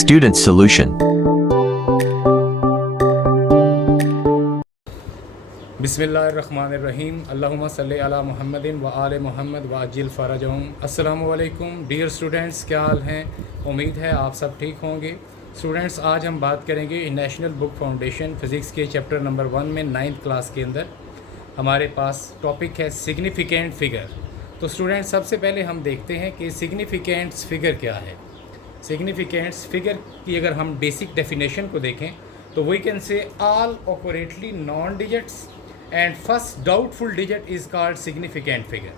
Student Solution. बिस्मिल्लाहिर्रहमानिर्रहीम अल्लाहुम्मा सल्ली अला मुहम्मदिन व आले मोहम्मद व अज्जिल फ़रजहुम। अस्सलामु अलैकुम डियर स्टूडेंट्स, क्या हाल हैं? उम्मीद है आप सब ठीक होंगे। स्टूडेंट्स, आज हम बात करेंगे नेशनल बुक फाउंडेशन फ़िज़िक्स के चैप्टर नंबर 1 में 9th क्लास के अंदर हमारे पास टॉपिक है सिग्निफिकेंट फ़िगर। तो स्टूडेंट्स, सबसे पहले हम देखते हैं कि सिग्निफिकेंट फ़िगर क्या है। सिग्निफिकेंट फ़िगर की अगर हम बेसिक डेफिनेशन को देखें तो we can say all accurately known digits and first doubtful digit is called significant figure.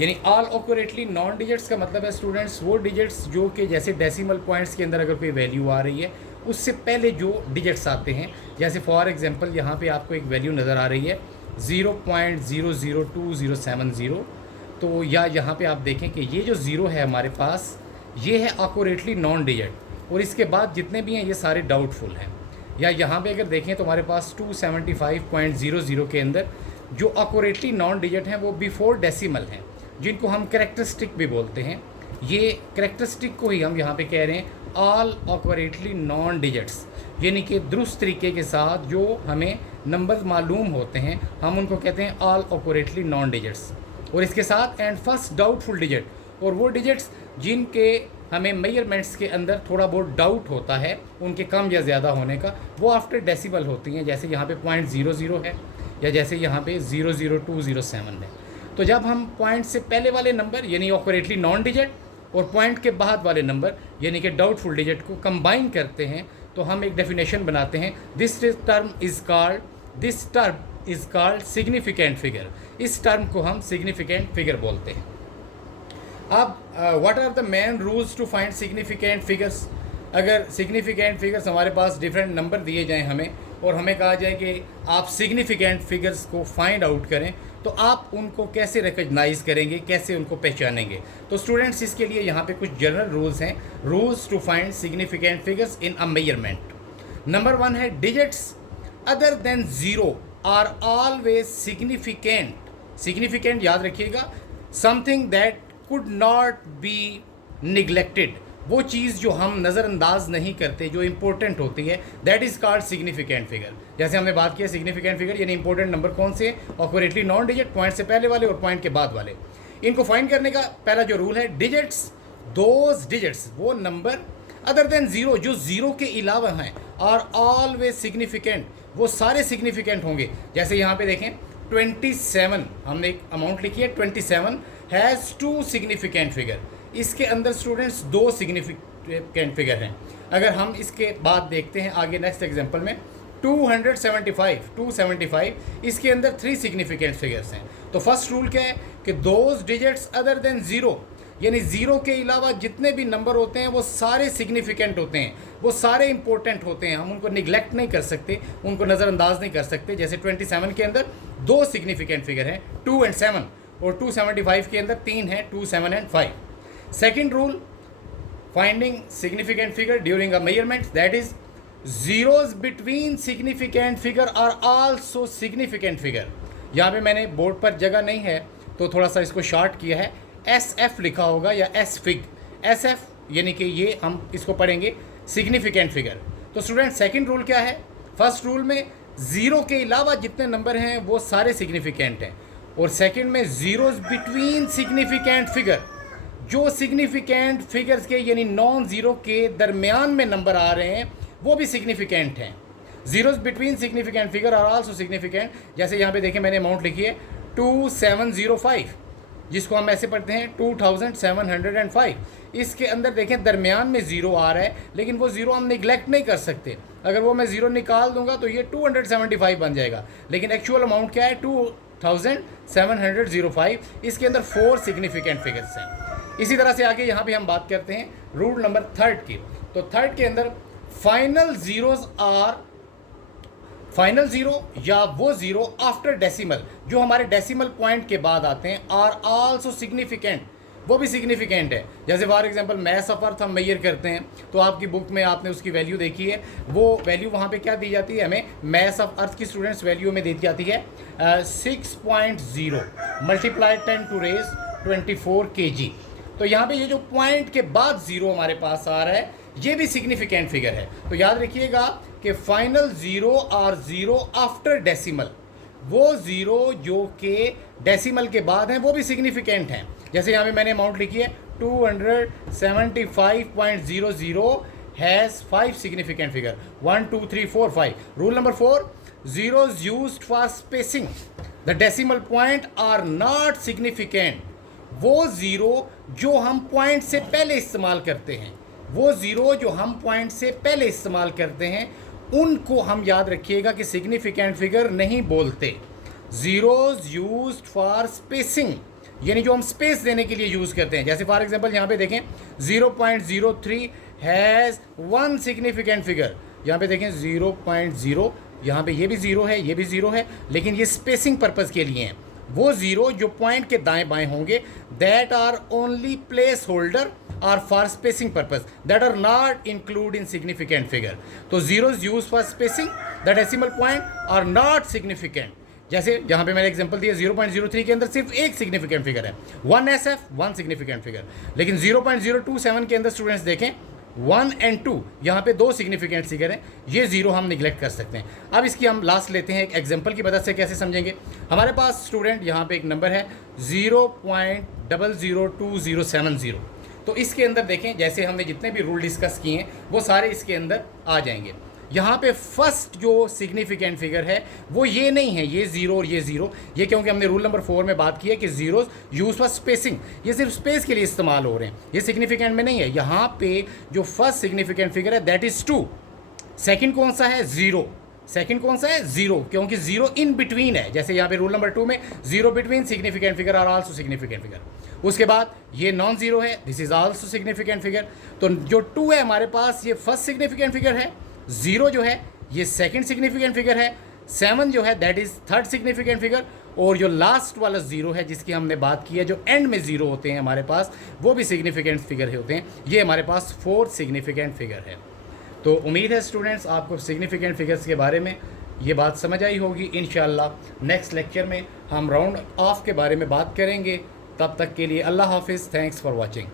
यानी ऑल ऑक्यूरेटली नॉन डिजिट्स का मतलब है स्टूडेंट्स वो डिजिट्स जो कि जैसे डेसिमल पॉइंट्स के अंदर अगर कोई वैल्यू आ रही है उससे पहले जो डिजिट्स आते हैं, जैसे फॉर एग्जांपल यहाँ पे आपको एक वैल्यू नज़र आ रही है 0.002070। तो या यहाँ पे आप देखें कि ये जो ज़ीरो है हमारे पास, ये है ऑक्यूरेटली नॉन डिजिट, और इसके बाद जितने भी हैं ये सारे डाउटफुल हैं। या यहाँ पे अगर देखें तो हमारे पास 275.00 के अंदर जो ऑक्यूरेटली नॉन डिजिट हैं वो बिफोर डेसिमल हैं, जिनको हम कैरेक्टरिस्टिक भी बोलते हैं। ये कैरेक्टरिस्टिक को ही हम यहाँ पे कह रहे हैं ऑल ऑक्यूरेटली नॉन डिजिट्स, यानी कि दुरुस्त तरीके के साथ जो हमें नंबर मालूम होते हैं हम उनको कहते हैं ऑल ऑक्यूरेटली नॉन डिजिट्स। और इसके साथ एंड फर्स्ट डाउटफुल डिजिट, और वो डिजिट्स जिनके हमें मेजरमेंट्स के अंदर थोड़ा बहुत डाउट होता है उनके कम या ज़्यादा होने का, वो आफ्टर डेसिमल होती हैं। जैसे यहाँ पे 0.00 है या जैसे यहाँ पे 00207 है। तो जब हम पॉइंट से पहले वाले नंबर यानी ऑक्यूरेटली नॉन डिजिट और पॉइंट के बाद वाले नंबर यानी कि डाउटफुल डिजिट को कंबाइन करते हैं तो हम एक डेफिनेशन बनाते हैं, this term is called significant figure. इस टर्म को हम सिग्निफिकेंट फिगर बोलते हैं। अब what are the main rules to find significant figures. अगर सिग्निफिकेंट फिगर्स हमारे पास डिफरेंट नंबर दिए जाएं हमें, और हमें कहा जाए कि आप सिग्निफिकेंट फिगर्स को फाइंड आउट करें, तो आप उनको कैसे रिकग्नाइज़ करेंगे, कैसे उनको पहचानेंगे। तो स्टूडेंट्स, इसके लिए यहाँ पे कुछ जनरल रूल्स हैं, rules to find significant figures in a measurement. Number 1 है digits other than zero are always significant. Significant याद रखिएगा, something that could not be neglected, वो चीज़ जो हम नज़रअंदाज नहीं करते, जो इंपॉर्टेंट होती है, that is called significant figure. जैसे हमने बात किया सिग्निफिकेंट फिगर यानी इंपॉर्टेंट नंबर कौन से, ऑक्यूरेटली नॉन डिजिट, पॉइंट से पहले वाले और पॉइंट के बाद वाले। इनको फाइंड करने का पहला जो रूल है, डिजिट्स दोज डिजिट्स, वो नंबर अदर देन ज़ीरो, जो ज़ीरो के अलावा हैं, और ऑलवेज सिग्निफिकेंट, वो सारे सिग्निफिकेंट होंगे। जैसे यहाँ पे देखें 27, हमने एक अमाउंट लिखी है 27 हैज़ 2 सिग्निफिकेंट फिगर। इसके अंदर स्टूडेंट्स 2 सिग्निफिकेंट फिगर हैं। अगर हम इसके बाद देखते हैं आगे नेक्स्ट एग्जांपल में 275, इसके अंदर 3 सिग्निफिकेंट फिगर्स हैं। तो फर्स्ट रूल क्या है कि those digits other than zero, यानी ज़ीरो के अलावा जितने भी नंबर होते हैं वो सारे सिग्निफिकेंट होते हैं, वो सारे इंपॉर्टेंट होते हैं, हम उनको निगलेक्ट नहीं कर सकते, उनको नज़रअंदाज नहीं कर सकते। जैसे 27 के अंदर 2 सिग्निफिकेंट फिगर हैं, 2 और 7, और 275 के अंदर 3 हैं, 2, 7 and 5। Second rule, finding significant figure during a measurement, that is zeros between significant figure are also significant figure. यहाँ पे मैंने बोर्ड पर जगह नहीं है तो थोड़ा सा इसको शॉर्ट किया है, SF लिखा होगा या S फिग, SF यानी कि ये हम इसको पढ़ेंगे सिग्निफिकेंट फिगर। तो स्टूडेंट, सेकंड रूल क्या है? फर्स्ट रूल में ज़ीरो के अलावा जितने नंबर हैं वो सारे सिग्निफिकेंट हैं, और सेकंड में ज़ीरोज बिटवीन सिग्निफिकेंट फिगर, जो सिग्निफिकेंट फिगर्स के यानी नॉन ज़ीरो के दरमियान में नंबर आ रहे हैं वो भी सिग्निफिकेंट हैं। Zeros between significant figure are also significant. जैसे यहाँ पे देखें मैंने अमाउंट लिखी है 2705, जिसको हम ऐसे पढ़ते हैं 2705। इसके अंदर देखें दरमियान में ज़ीरो आ रहा है, लेकिन वो ज़ीरो हम निगलेक्ट नहीं कर सकते। अगर वो मैं ज़ीरो निकाल दूंगा तो ये 275 बन जाएगा, लेकिन एक्चुअल अमाउंट क्या है 2705। इसके अंदर 4 सिग्निफिकेंट फिगर्स हैं। इसी तरह से आगे यहाँ पे हम बात करते हैं रूल नंबर 3 की। तो थर्ड के अंदर फाइनल ज़ीरो या वो ज़ीरो आफ्टर डेसिमल, जो हमारे डेसिमल पॉइंट के बाद आते हैं, आर आल्सो सिग्निफिकेंट, वो भी सिग्निफिकेंट है। जैसे for example mass of earth हम मेजर करते हैं तो आपकी बुक में आपने उसकी वैल्यू देखी है, वो वैल्यू वहाँ पे क्या दी जाती है, हमें मैस ऑफ अर्थ की स्टूडेंट्स वैल्यू में दी जाती है 6.0 × 10⁻24 kg। तो यहाँ पे ये जो पॉइंट के बाद ज़ीरो हमारे पास आ रहा है ये भी सिग्निफिकेंट फिगर है। तो याद रखिएगा कि फाइनल ज़ीरो और ज़ीरो आफ्टर डेसिमल, वो ज़ीरो जो कि डेसिमल के बाद हैं वो भी सिग्निफिकेंट हैं। जैसे यहाँ पे मैंने अमाउंट लिखी है 275.00 has 5 significant figure 1 2 3 4 5। Rule number 4, zeros used for spacing the decimal point are not significant। वो ज़ीरो जो हम पॉइंट से पहले इस्तेमाल करते हैं, वो ज़ीरो जो हम पॉइंट से पहले इस्तेमाल करते हैं उनको हम याद रखिएगा कि सिग्निफिकेंट फिगर नहीं बोलते। ज़ीरोज़ यूज्ड फॉर स्पेसिंग, यानी जो हम स्पेस देने के लिए यूज़ करते हैं। जैसे फॉर एग्जांपल यहाँ पे देखें 0.03 हैज़ 1 सिग्निफिकेंट फिगर। यहाँ पे देखें 0.0, यहाँ पे ये भी ज़ीरो है, ये भी ज़ीरो है, लेकिन ये स्पेसिंग पर्पज़ के लिए हैं। वो ज़ीरो जो पॉइंट के दाएं बाएं होंगे that are only place holder are for spacing purpose that are not include in significant figure. तो zeros use for spacing the decimal point are not significant. जैसे यहाँ पे मैंने एग्जांपल दिया 0.03 के अंदर सिर्फ एक सिग्निफिकेंट फिगर है 1 SF 1 सिग्निफिकेंट फिगर, लेकिन 0.027 के अंदर स्टूडेंट्स देखें 1 और 2 यहाँ पे 2 सिग्निफिकेंट फिगर हैं। ये ज़ीरो हम निगलेक्ट कर सकते हैं। अब इसकी हम लास्ट लेते हैं एक एग्जांपल की मदद से कैसे समझेंगे। हमारे पास स्टूडेंट यहाँ पे एक नंबर है 0.002070। तो इसके अंदर देखें जैसे हमने जितने भी रूल डिस्कस किए हैं वो सारे इसके अंदर आ जाएंगे। यहाँ पे फर्स्ट जो सिग्निफिकेंट फिगर है वो ये नहीं है, ये ज़ीरो और ये ज़ीरो, ये क्योंकि हमने रूल नंबर 4 में बात की है कि ज़ीरोज़ यूज फॉर स्पेसिंग, ये सिर्फ स्पेस के लिए इस्तेमाल हो रहे हैं, ये सिग्निफिकेंट में नहीं है। यहाँ पे जो फर्स्ट सिग्निफिकेंट फिगर है दैट इज़ 2। सेकंड कौन सा है? ज़ीरो। सेकंड कौन सा है? ज़ीरो, क्योंकि ज़ीरो इन बिटवीन है। जैसे यहाँ पे रूल नंबर 2 में zero between significant figure are also significant figure. उसके बाद ये नॉन ज़ीरो है, this is also significant figure. तो जो 2 है हमारे पास ये फर्स्ट सिग्निफिकेंट फिगर है, ज़ीरो जो है ये सेकंड सिग्निफिकेंट फिगर है, 7 जो है that is third significant figure, और जो लास्ट वाला ज़ीरो है जिसकी हमने बात की है जो एंड में ज़ीरो होते हैं हमारे पास वो भी सिग्निफिकेंट फिगर होते हैं, ये हमारे पास 4th सिग्निफिकेंट फिगर है। तो उम्मीद है स्टूडेंट्स आपको सिग्निफिकेंट फिगर्स के बारे में ये बात समझ आई होगी। इंशाल्लाह नेक्स्ट लेक्चर में हम राउंड ऑफ के बारे में बात करेंगे। तब तक के लिए अल्लाह हाफिज़। Thanks for watching.